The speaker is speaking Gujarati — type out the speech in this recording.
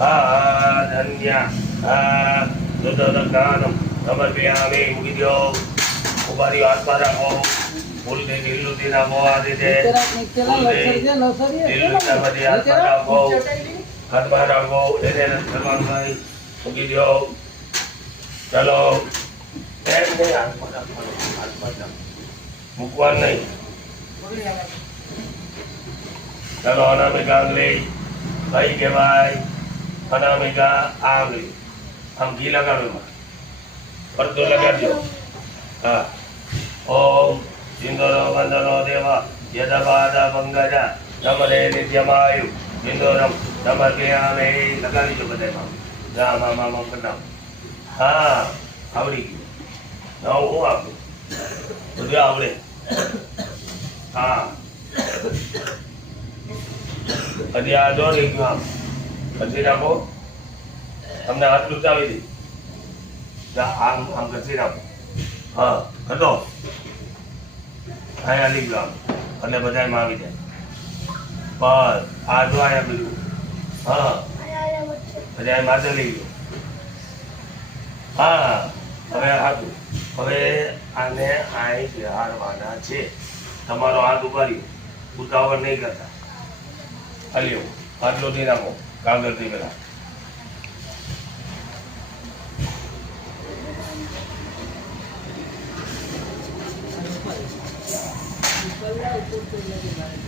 ધન્ય દુર્દગાનમ સમર્પયામિ મૂકી દો ઉભારી આત્મા રાખો ફૂલ દે લીલું દે નાખો આ રીતે ફૂલ દે લીલું બધી આત્મા રાખો હાથમાં રાખો એને કરવાનું ભાઈ મૂકી દો ચલો એમ નહીં હાથમાં રાખો મૂકવાનું નહીં ચલો અનામિકા આંગળી ભાઈ કહેવાય અનામિકા આંગળી આમ ઘી લગાડો એમાં પડતો લગાડજો હા ઓમ સિંદોરો બંધનો દેવા યદપાદા મંગજા નમરે નિત્યમાયુ સિંદોરમ સમર્પયામિ લગાવી દો બધામાં જા મામા કરનામ હા આવડી ગયું હું આપું બધું આવડે હા હજી આ જો રહી ગયું આમ પછી રાખો તમને હાથ લૂંટાવી દે આમ આમ ઘસી રાખો હા ઘટો અહીંયા લઈ ગયો આમ એટલે બધામાં આવી જાય બસ આ જો અહીંયા બીજું હા બધા માથે લઈ ગયો હા હવે હાથું હવે આને અહીં બિહારવાના છે તમારો હાથ ઉપાડ્યો ઉતાવળ નહીં કરતા હાલ્યો આટલો થી નાખો કાગળથી પેલા Thank you.